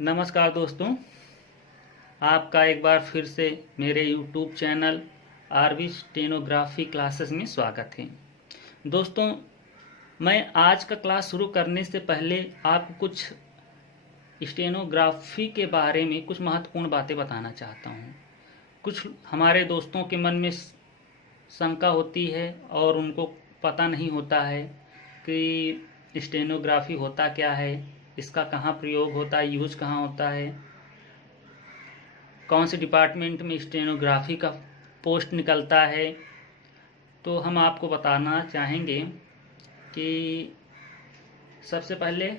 नमस्कार दोस्तों, आपका एक बार फिर से मेरे YouTube channel RV stenography classes में स्वागत है। दोस्तों, मैं आज का क्लास शुरू करने से पहले आपको कुछ स्टेनोग्राफी के बारे में कुछ महत्वपूर्ण बातें बताना चाहता हूँ। कुछ हमारे दोस्तों के मन में शंका होती है और उनको पता नहीं होता है कि स्टेनोग्राफी होता क्या है, इसका कहाँ प्रयोग होता है, यूज कहाँ होता है, कौन से डिपार्टमेंट में स्टेनोग्राफी का पोस्ट निकलता है। तो हम आपको बताना चाहेंगे कि सबसे पहले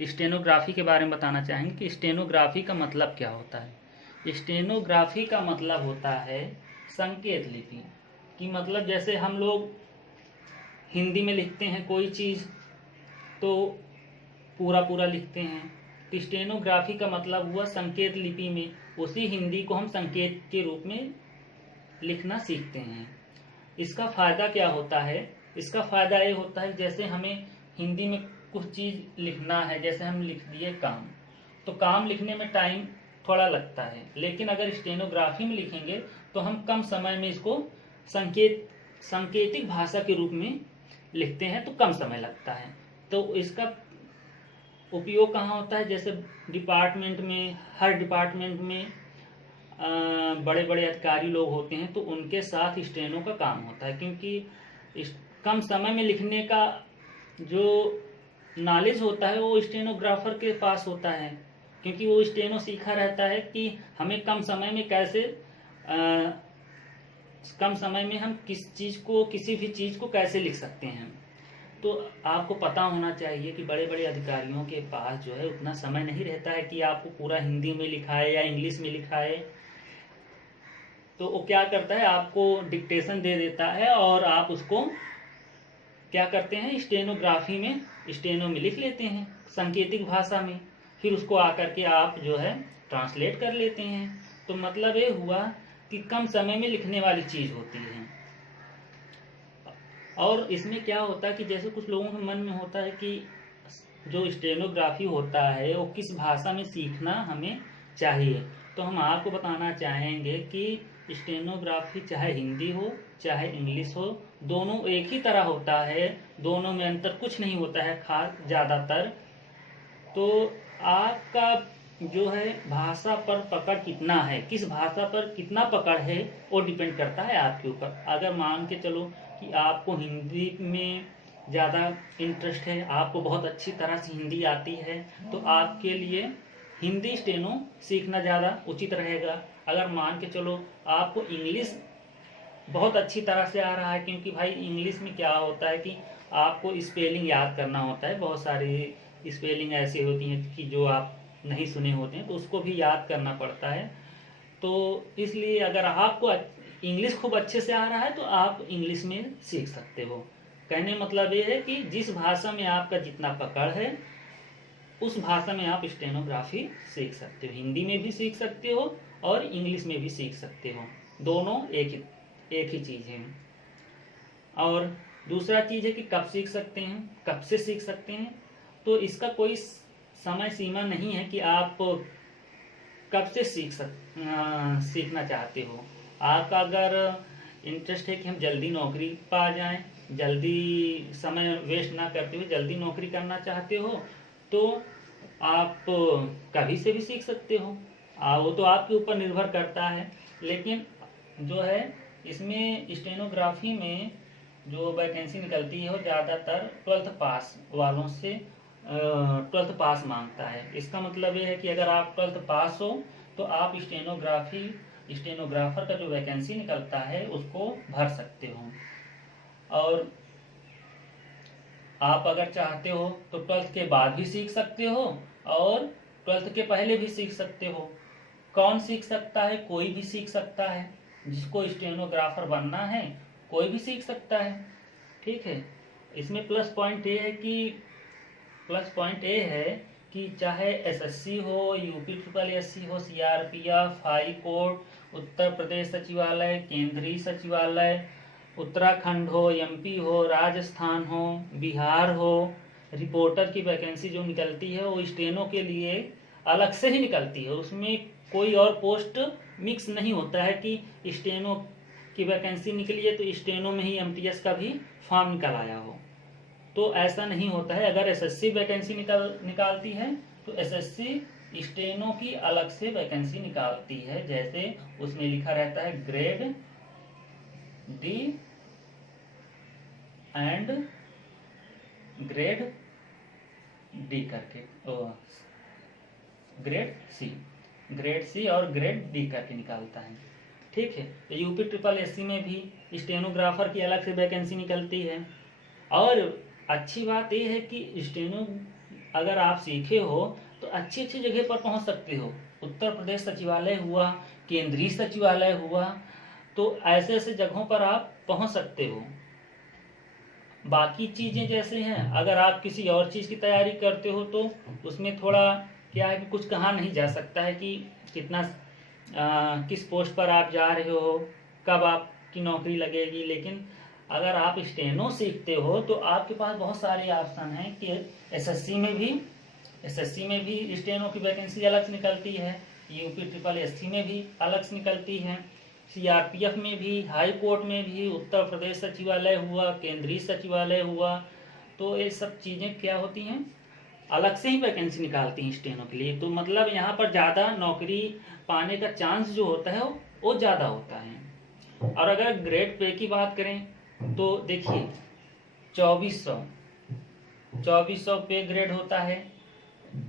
स्टेनोग्राफी के बारे में बताना चाहेंगे कि स्टेनोग्राफी का मतलब क्या होता है। स्टेनोग्राफी का मतलब होता है संकेत लिपि कि मतलब जैसे हम लोग हिंदी में लिखते हैं कोई चीज़ तो पूरा पूरा लिखते हैं, तो स्टेनोग्राफी का मतलब हुआ संकेत लिपि में उसी हिंदी को हम संकेत के रूप में लिखना सीखते हैं। इसका फ़ायदा क्या होता है? इसका फ़ायदा ये होता है जैसे हमें हिंदी में कुछ चीज़ लिखना है, जैसे हम लिख दिए काम, तो काम लिखने में टाइम थोड़ा लगता है, लेकिन अगर स्टेनोग्राफी में लिखेंगे तो हम कम समय में इसको सांकेतिक भाषा के रूप में लिखते हैं तो कम समय लगता है। तो इसका उपयोग कहाँ होता है? जैसे डिपार्टमेंट में, हर डिपार्टमेंट में बड़े बड़े अधिकारी लोग होते हैं तो उनके साथ स्टेनो का काम होता है, क्योंकि कम समय में लिखने का जो नॉलेज होता है वो स्टेनोग्राफर के पास होता है, क्योंकि वो स्टेनो सीखा रहता है कि हमें कम समय में कैसे कम समय में हम किस चीज़ को, किसी भी चीज़ को कैसे लिख सकते हैं। तो आपको पता होना चाहिए कि बड़े बड़े अधिकारियों के पास जो है उतना समय नहीं रहता है कि आपको पूरा हिंदी में लिखाए या इंग्लिश में लिखाए। तो वो क्या करता है, आपको डिक्टेशन दे देता है और आप उसको क्या करते हैं, स्टेनोग्राफी में, स्टेनो में लिख लेते हैं सांकेतिक भाषा में, फिर उसको आकर के आप जो है ट्रांसलेट कर लेते हैं। तो मतलब ये हुआ कि कम समय में लिखने वाली चीज़ होती है। और इसमें क्या होता है कि जैसे कुछ लोगों के मन में होता है कि जो स्टेनोग्राफी होता है वो किस भाषा में सीखना हमें चाहिए, तो हम आपको बताना चाहेंगे कि स्टेनोग्राफी चाहे हिंदी हो चाहे इंग्लिश हो, दोनों एक ही तरह होता है, दोनों में अंतर कुछ नहीं होता है खास ज़्यादातर। तो आपका जो है भाषा पर पकड़ कितना है, किस भाषा पर कितना पकड़ है, वो डिपेंड करता है आपके ऊपर। अगर मान के चलो कि आपको हिंदी में ज़्यादा इंटरेस्ट है, आपको बहुत अच्छी तरह से हिंदी आती है, तो आपके लिए हिंदी स्टेनो सीखना ज़्यादा उचित रहेगा। अगर मान के चलो आपको इंग्लिश बहुत अच्छी तरह से आ रहा है, क्योंकि भाई इंग्लिश में क्या होता है कि आपको स्पेलिंग याद करना होता है, बहुत सारी स्पेलिंग ऐसी होती हैं कि जो आप नहीं सुने होते हैं, तो उसको भी याद करना पड़ता है। तो इसलिए अगर आपको इंग्लिश खूब अच्छे से आ रहा है तो आप इंग्लिश में सीख सकते हो। कहने मतलब ये है कि जिस भाषा में आपका जितना पकड़ है उस भाषा में आप स्टेनोग्राफी सीख सकते हो। हिंदी में भी सीख सकते हो और इंग्लिश में भी सीख सकते हो, दोनों एक ही चीज़ है। और दूसरा चीज़ है कि कब सीख सकते हैं, कब से सीख सकते हैं। तो इसका कोई समय सीमा नहीं है कि आप कब से सीखना चाहते हो। आपका अगर इंटरेस्ट है कि हम जल्दी नौकरी पा जाएं, जल्दी समय वेस्ट ना करते हुए जल्दी नौकरी करना चाहते हो, तो आप कभी से भी सीख सकते हो। वो तो आपके ऊपर निर्भर करता है। लेकिन जो है इसमें स्टेनोग्राफी में जो वैकेंसी निकलती है वो ज़्यादातर 12th पास वालों से 12th पास मांगता है। इसका मतलब ये है कि अगर आप 12th पास हो तो आप स्टेनोग्राफर का जो वैकेंसी निकलता है उसको भर सकते हो। और आप अगर चाहते हो तो 12th के बाद भी सीख सकते हो और 12th के पहले भी सीख सकते हो। कौन सीख सकता है? कोई भी सीख सकता है। जिसको स्टेनोग्राफर बनना है कोई भी सीख सकता है, ठीक है। इसमें प्लस पॉइंट ये है कि चाहे एसएससी हो, यूपी ट्रिपल एससी हो, CRPF, high court, Uttar Pradesh सचिवालय, केंद्रीय सचिवालय, उत्तराखंड हो, एमपी हो, राजस्थान हो, बिहार हो, रिपोर्टर की वैकेंसी जो निकलती है वो स्टेनो के लिए अलग से ही निकलती है, उसमें कोई और पोस्ट मिक्स नहीं होता है कि स्टेनो की वैकेंसी निकली है तो स्टेनो में ही एमटीएस का भी फॉर्म निकल आया हो। तो ऐसा नहीं होता है। अगर एसएससी वैकेंसी निकालती है तो एसएससी स्टेनो की अलग से वैकेंसी निकालती है। जैसे उसमें लिखा रहता है grade D and grade D करके, ग्रेड सी और ग्रेड डी करके निकालता है। ठीक है। तो यूपी ट्रिपल एससी में भी स्टेनोग्राफर की अलग से वैकेंसी निकलती है। और अच्छी बात यह है कि स्टेनो अगर आप सीखे हो तो अच्छी अच्छी जगह पर पहुंच सकते हो। उत्तर प्रदेश सचिवालय हुआ, केंद्रीय सचिवालय हुआ, तो ऐसे ऐसे जगहों पर आप पहुंच सकते हो। बाकी चीजें जैसे हैं, अगर आप किसी और चीज की तैयारी करते हो तो उसमें थोड़ा क्या है कि कुछ कहा नहीं जा सकता है कि कितना किस पोस्ट पर आप जा रहे हो, कब आपकी नौकरी लगेगी। लेकिन अगर आप स्टेनो सीखते हो तो आपके पास बहुत सारे ऑप्शन हैं कि एसएससी में भी स्टेनो की वैकेंसी अलग से निकलती है, यूपी ट्रिपल एससी में भी अलग से निकलती है, सीआरपीएफ में भी, हाई कोर्ट में भी, उत्तर प्रदेश सचिवालय हुआ, केंद्रीय सचिवालय हुआ। तो ये सब चीज़ें क्या होती हैं, अलग से ही वैकेंसी निकालती हैं स्टेनो के लिए। तो मतलब यहाँ पर ज़्यादा नौकरी पाने का चांस जो होता है वो ज़्यादा होता है। और अगर ग्रेड पे की बात करें तो देखिए 2400 पे ग्रेड होता है।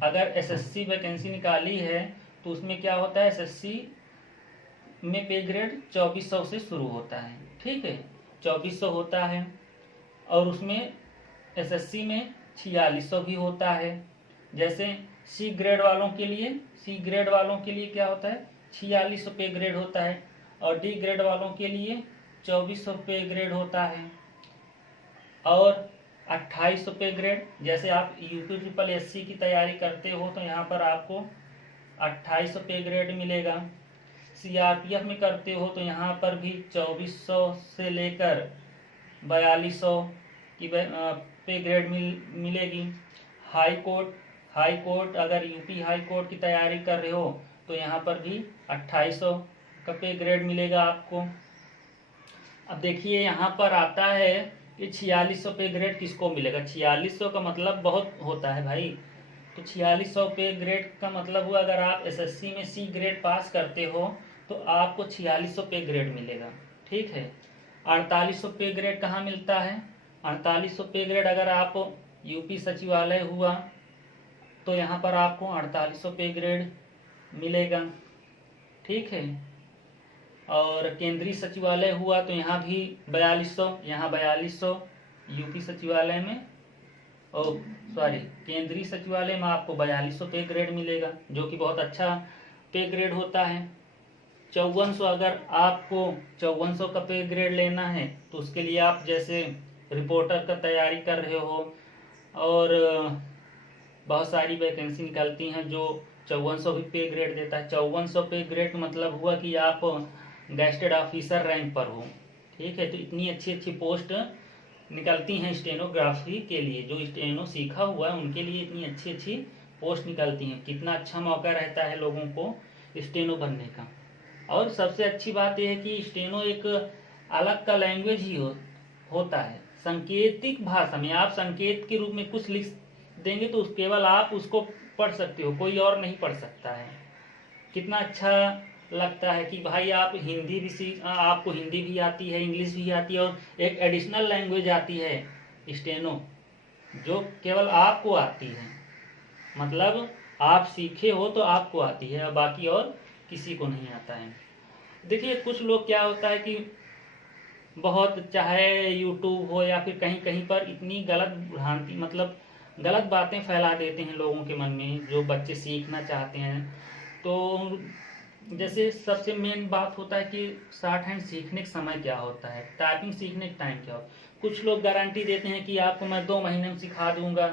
अगर एसएससी वैकेंसी निकाली है तो उसमें क्या होता है, एसएससी में पे ग्रेड 2400 से शुरू होता है। ठीक है, 2400 होता है। और उसमें एसएससी में 4600 भी होता है। जैसे सी ग्रेड वालों के लिए क्या होता है, 4600 पे ग्रेड होता है। और डी ग्रेड वालों के लिए 2400 पे ग्रेड होता है। और 2800 पे ग्रेड, जैसे आप यूपी ट्रिपल एससी की तैयारी करते हो तो यहाँ पर आपको 2800 पे ग्रेड मिलेगा। सीआरपीएफ में करते हो तो यहाँ पर भी 2400 से लेकर 4200 की पे ग्रेड मिलेगी। हाई कोर्ट अगर यूपी हाई कोर्ट की तैयारी कर रहे हो तो यहाँ पर भी 2800 का पे ग्रेड मिलेगा आपको। अब देखिए यहाँ पर आता है कि 4600 पे ग्रेड किसको मिलेगा। 4600 का मतलब बहुत होता है भाई। तो 4600 पे ग्रेड का मतलब हुआ, अगर आप एसएससी में सी ग्रेड पास करते हो तो आपको 4600 पे ग्रेड मिलेगा। ठीक है। 4800 पे ग्रेड कहाँ मिलता है, 4800 पे ग्रेड अगर आप यूपी सचिवालय हुआ तो यहाँ पर आपको 4800 पे ग्रेड मिलेगा। ठीक है। और केंद्रीय सचिवालय हुआ तो यहाँ भी 4200 यूपी सचिवालय में, केंद्रीय सचिवालय में आपको 4200 पे ग्रेड मिलेगा, जो कि बहुत अच्छा पे ग्रेड होता है। 5400, अगर आपको 5400 का पे ग्रेड लेना है तो उसके लिए आप जैसे रिपोर्टर का तैयारी कर रहे हो और बहुत सारी वैकेंसी निकलती हैं जो 5400 भी पे ग्रेड देता है। 5400 पे ग्रेड मतलब हुआ कि आप गैस्टेड ऑफिसर रैंक पर हो। ठीक है। तो इतनी अच्छी अच्छी पोस्ट निकलती हैं स्टेनोग्राफी के लिए। जो स्टेनो सीखा हुआ है उनके लिए इतनी अच्छी अच्छी पोस्ट निकलती हैं। कितना अच्छा मौका रहता है लोगों को स्टेनो बनने का। और सबसे अच्छी बात यह है कि स्टेनो एक अलग का लैंग्वेज ही होता है। सांकेतिक भाषा में आप संकेत के रूप में कुछ लिख देंगे तो केवल आप उसको पढ़ सकते हो, कोई और नहीं पढ़ सकता है। कितना अच्छा लगता है कि भाई आप आपको हिंदी भी आती है, इंग्लिश भी आती है और एक एडिशनल लैंग्वेज आती है स्टेनो, जो केवल आपको आती है। मतलब आप सीखे हो तो आपको आती है और बाकी और किसी को नहीं आता है। देखिए कुछ लोग क्या होता है कि बहुत, चाहे यूट्यूब हो या फिर कहीं कहीं पर, इतनी गलत भ्रांति मतलब गलत बातें फैला देते हैं लोगों के मन में, जो बच्चे सीखना चाहते हैं। तो जैसे सबसे मेन बात होता है कि शॉर्ट हैंड सीखने का समय क्या होता है, टाइपिंग सीखने का टाइम क्या होता है। कुछ लोग गारंटी देते हैं कि आपको मैं 2 महीने में सिखा दूंगा,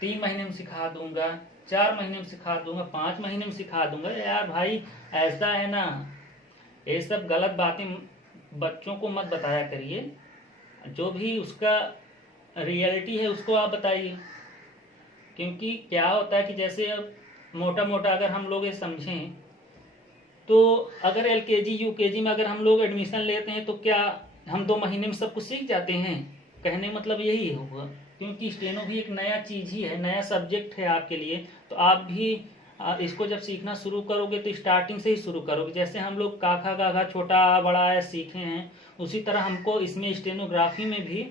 3 महीने में सिखा दूंगा, 4 महीने में सिखा दूंगा, 5 महीने में सिखा दूंगा। यार भाई ऐसा है ना, ये सब गलत बातें बच्चों को मत बताया करिए। जो भी उसका रियलिटी है उसको आप बताइए। क्योंकि क्या होता है कि जैसे अब मोटा मोटा अगर हम लोग ये समझें तो अगर एलकेजी यूकेजी में अगर हम लोग एडमिशन लेते हैं तो क्या हम 2 महीने में सब कुछ सीख जाते हैं? कहने मतलब यही होगा, क्योंकि स्टेनो भी एक नया चीज ही है, नया सब्जेक्ट है आपके लिए। तो आप भी इसको जब सीखना शुरू करोगे तो स्टार्टिंग से ही शुरू करोगे। जैसे हम लोग काखा गाघा छोटा बड़ा है सीखे हैं, उसी तरह हमको इसमें स्टेनोग्राफी में भी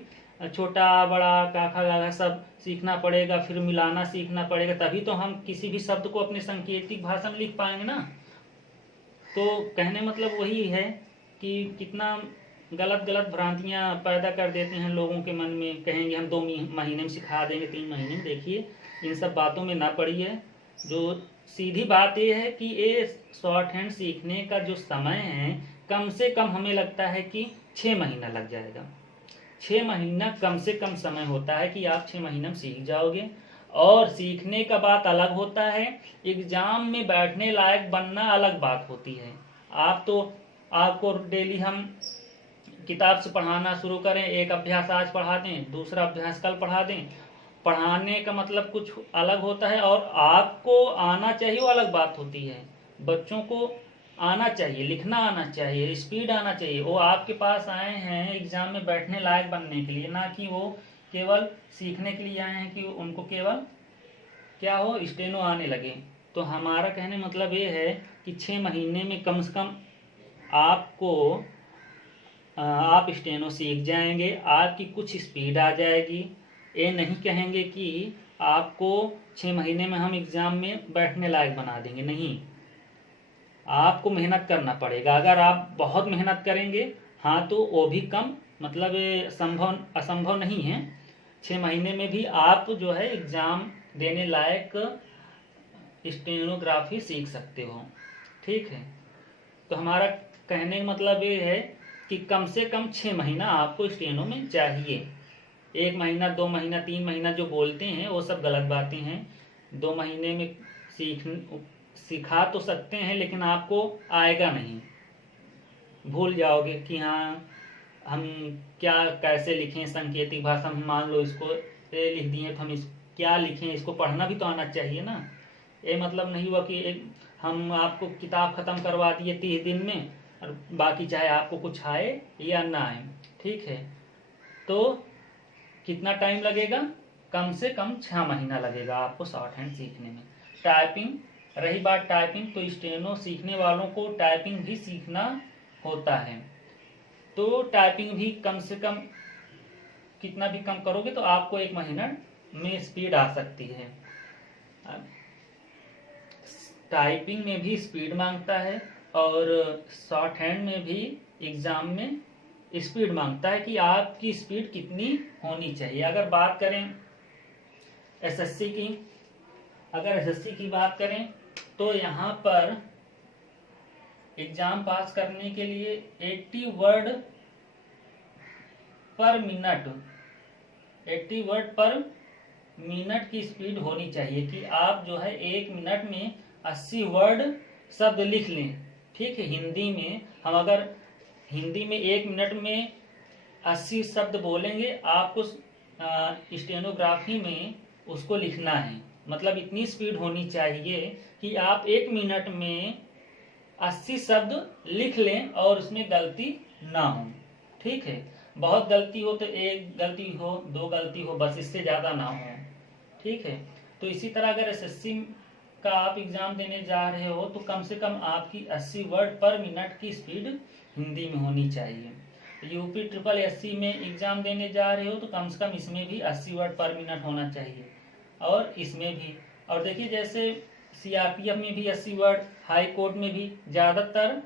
छोटा बड़ा काखा गाघा सब सीखना पड़ेगा, फिर मिलाना सीखना पड़ेगा, तभी तो हम किसी भी शब्द को अपने सांकेतिक भाषा में लिख पाएंगे ना। तो कहने मतलब वही है कि कितना गलत गलत भ्रांतियां पैदा कर देते हैं लोगों के मन में। कहेंगे हम 2 महीने में सिखा देंगे, 3 महीने में। देखिए इन सब बातों में ना पड़िए। जो सीधी बात ये है कि ये शॉर्ट हैंड सीखने का जो समय है, कम से कम हमें लगता है कि 6 महीना लग जाएगा। 6 महीना कम से कम समय होता है कि आप 6 महीने में सीख जाओगे। और सीखने का बात अलग होता है, एग्जाम में बैठने लायक बनना अलग बात होती है। आपको डेली हम किताब से पढ़ाना शुरू करें, एक अभ्यास आज पढ़ा दें, दूसरा अभ्यास कल पढ़ा दें, पढ़ाने का मतलब कुछ अलग होता है। और आपको आना चाहिए वो अलग बात होती है। बच्चों को आना चाहिए, लिखना आना चाहिए, स्पीड आना चाहिए। वो आपके पास आए हैं एग्जाम में बैठने लायक बनने के लिए, ना कि वो केवल सीखने के लिए आए हैं कि उनको केवल क्या हो, स्टेनो आने लगे। तो हमारा कहने मतलब ये है कि 6 महीने में कम से कम आप स्टेनो सीख जाएंगे, आपकी कुछ स्पीड आ जाएगी। ये नहीं कहेंगे कि आपको 6 महीने में हम एग्जाम में बैठने लायक बना देंगे, नहीं। आपको मेहनत करना पड़ेगा। अगर आप बहुत मेहनत करेंगे हाँ तो वो भी कम मतलब असंभव नहीं है। 6 महीने में भी आप जो है एग्जाम देने लायक स्टेनोग्राफी सीख सकते हो। ठीक है, तो हमारा कहने का मतलब ये है कि कम से कम 6 महीना आपको स्टेनो में चाहिए। 1 महीना 2 महीना 3 महीना जो बोलते हैं वो सब गलत बातें हैं। 2 महीने में सिखा तो सकते हैं लेकिन आपको आएगा नहीं, भूल जाओगे कि हाँ हम क्या कैसे लिखें सांकेतिक भाषा में। मान लो इसको ए लिख दिए तो हम इस क्या लिखें, इसको पढ़ना भी तो आना चाहिए ना। ये मतलब नहीं हुआ कि हम आपको किताब खत्म करवा दिए 30 दिन में और बाकी चाहे आपको कुछ आए या ना आए। ठीक है, तो कितना टाइम लगेगा? कम से कम 6 महीना लगेगा आपको शॉर्ट हैंड सीखने में। टाइपिंग, रही बात टाइपिंग, तो स्टेनो सीखने वालों को टाइपिंग भी सीखना होता है। तो टाइपिंग भी कम से कम कितना भी कम करोगे तो आपको 1 महीना में स्पीड आ सकती है। टाइपिंग में भी स्पीड मांगता है और शॉर्ट हैंड में भी एग्जाम में स्पीड मांगता है कि आपकी स्पीड कितनी होनी चाहिए। अगर बात करें एसएससी की, अगर एसएससी की बात करें तो यहाँ पर एग्जाम पास करने के लिए 80 वर्ड पर मिनट 80 वर्ड पर मिनट की स्पीड होनी चाहिए कि आप जो है 1 मिनट में 80 वर्ड शब्द लिख लें। ठीक है, हिंदी में हम अगर हिंदी में 1 मिनट में 80 शब्द बोलेंगे, आपको स्टेनोग्राफी में उसको लिखना है। मतलब इतनी स्पीड होनी चाहिए कि आप 1 मिनट में 80 शब्द लिख लें और उसमें गलती ना हो। ठीक है, बहुत गलती हो तो 1 गलती हो 2 गलती हो, बस इससे ज्यादा ना हो। ठीक है, तो इसी तरह अगर एसएससी का आप एग्जाम देने जा रहे हो तो कम से कम आपकी 80 वर्ड पर मिनट की स्पीड हिंदी में होनी चाहिए। यूपी ट्रिपल एससी में एग्जाम देने जा रहे हो तो कम से कम इसमें भी 80 वर्ड पर मिनट होना चाहिए, और इसमें भी। और देखिए जैसे सीआरपीएफ में भी 80 वर्ड, हाई कोर्ट में भी ज्यादातर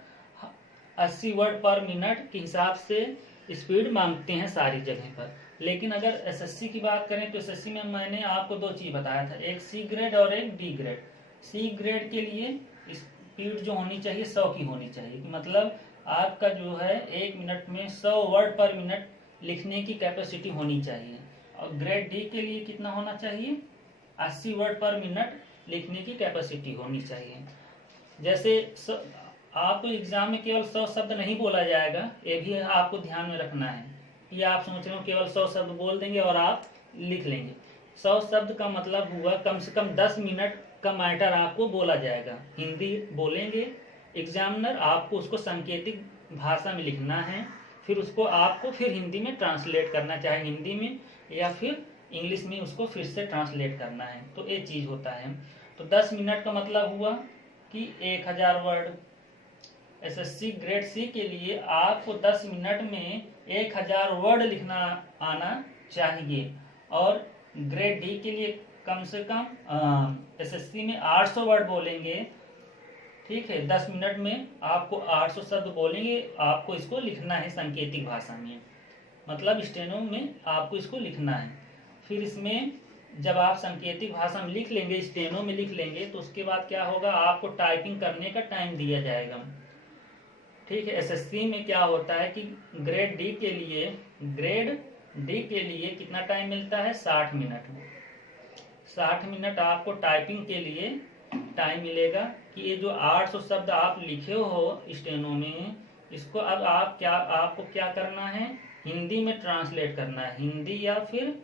80 वर्ड पर मिनट के हिसाब से स्पीड मांगते हैं सारी जगह पर। लेकिन अगर एसएससी की बात करें तो एसएससी में मैंने आपको 2 चीज बताया था, एक सी ग्रेड और एक डी ग्रेड। सी ग्रेड के लिए स्पीड जो होनी चाहिए 100 की होनी चाहिए, मतलब आपका जो है 1 मिनट में 100 वर्ड पर मिनट लिखने की कैपेसिटी होनी चाहिए। और ग्रेड डी के लिए कितना होना चाहिए? 80 वर्ड पर मिनट लिखने की कैपेसिटी होनी चाहिए। जैसे आपको एग्जाम में केवल 100 शब्द नहीं बोला जाएगा, ये भी आपको ध्यान में रखना है। ये आप सोच रहे हो केवल 100 शब्द बोल देंगे और आप लिख लेंगे। 100 शब्द का मतलब हुआ कम से कम 10 मिनट का मैटर आपको बोला जाएगा। हिंदी बोलेंगे एग्जामिनर, आपको उसको सांकेतिक भाषा में लिखना है, फिर उसको आपको फिर हिंदी में ट्रांसलेट करना, चाहे हिंदी में या फिर इंग्लिश में उसको फिर से ट्रांसलेट करना है। तो ये चीज़ होता है। तो 10 मिनट का मतलब हुआ कि 1000 वर्ड। एसएससी ग्रेड सी के लिए आपको 10 मिनट में 1000 वर्ड लिखना आना चाहिए, और ग्रेड डी के लिए कम से कम एसएससी में 800 वर्ड बोलेंगे। ठीक है, 10 मिनट में आपको 800 शब्द बोलेंगे, आपको इसको लिखना है सांकेतिक भाषा में, मतलब स्टेनो में आपको इसको लिखना है। फिर इसमें जब आप सांकेतिक भाषा में लिख लेंगे, स्टेनो में लिख लेंगे, तो उसके बाद क्या होगा, आपको टाइपिंग करने का टाइम दिया जाएगा। ठीक है, एसएससी में क्या होता है कि ग्रेड डी के लिए कितना टाइम मिलता है, 60 मिनट। 60 मिनट आपको टाइपिंग के लिए टाइम मिलेगा कि ये जो 800 शब्द आप लिखे हो स्टेनो में, इसको अब आपको क्या करना है, हिंदी में ट्रांसलेट करना है, हिंदी या फिर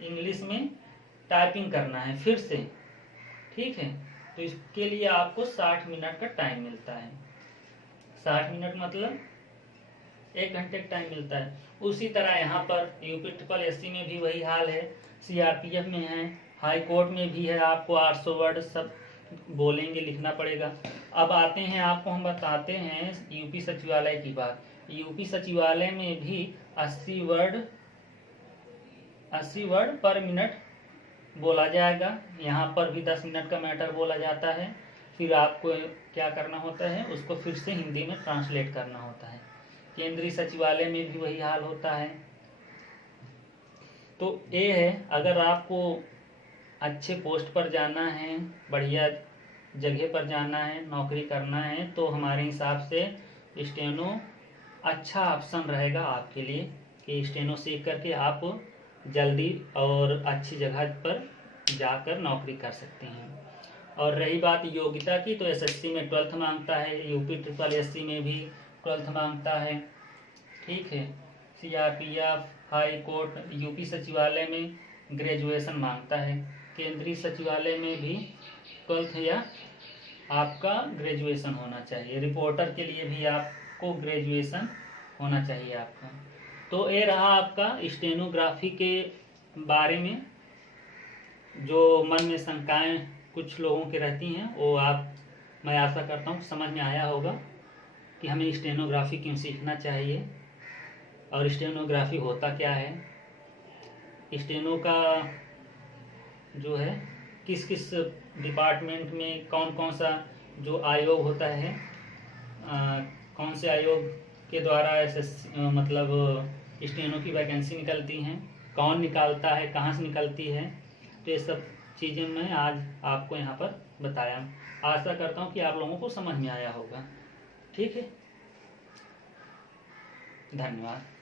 इंग्लिश में टाइपिंग करना है फिर से। ठीक है, तो इसके लिए आपको 60 मिनट का टाइम मिलता है। 60 मिनट मतलब 1 घंटे का टाइम मिलता है। उसी तरह यहाँ पर यूपी में भी वही हाल है, सीआरपीएफ में है, हाई कोर्ट में भी है, आपको 800 वर्ड सब बोलेंगे, लिखना पड़ेगा। अब आते हैं, आपको हम बताते हैं यूपी सचिवालय की बात। यूपी सचिवालय में भी 80 वर्ड पर मिनट बोला जाएगा। यहाँ पर भी 10 मिनट का मैटर बोला जाता है, फिर आपको क्या करना होता है, उसको फिर से हिंदी में ट्रांसलेट करना होता है। केंद्रीय सचिवालय में भी वही हाल होता है। तो ये है, अगर आपको अच्छे पोस्ट पर जाना है, बढ़िया जगह पर जाना है, नौकरी करना है, तो हमारे हिसाब से स्टेनो अच्छा ऑप्शन रहेगा आपके लिए कि स्टेनो सीख करके आप जल्दी और अच्छी जगह पर जाकर नौकरी कर सकते हैं। और रही बात योग्यता की, तो एसएससी में 12th मांगता है, यूपी में भी 12th मांगता है। ठीक है, सीआरपीएफ, हाई कोर्ट, यूपी सचिवालय में ग्रेजुएशन मांगता है, केंद्रीय सचिवालय में भी 12th या आपका ग्रेजुएशन होना चाहिए। रिपोर्टर के लिए भी आपको ग्रेजुएशन होना चाहिए आपका। तो ये रहा आपका स्टेनोग्राफी के बारे में, जो मन में शंकाएं कुछ लोगों की रहती हैं, वो मैं आशा करता हूँ समझ में आया होगा कि हमें स्टेनोग्राफी क्यों सीखना चाहिए और स्टेनोग्राफी होता क्या है, स्टेनो का जो है किस किस डिपार्टमेंट में कौन कौन सा जो आयोग होता है, कौन से आयोग के द्वारा मतलब स्टेनो की वैकेंसी निकलती हैं, कौन निकालता है, कहाँ से निकलती है। तो ये सब चीज़ें मैं आज आपको यहाँ पर बताया। आशा करता हूँ कि आप लोगों को समझ में आया होगा। ठीक है, धन्यवाद।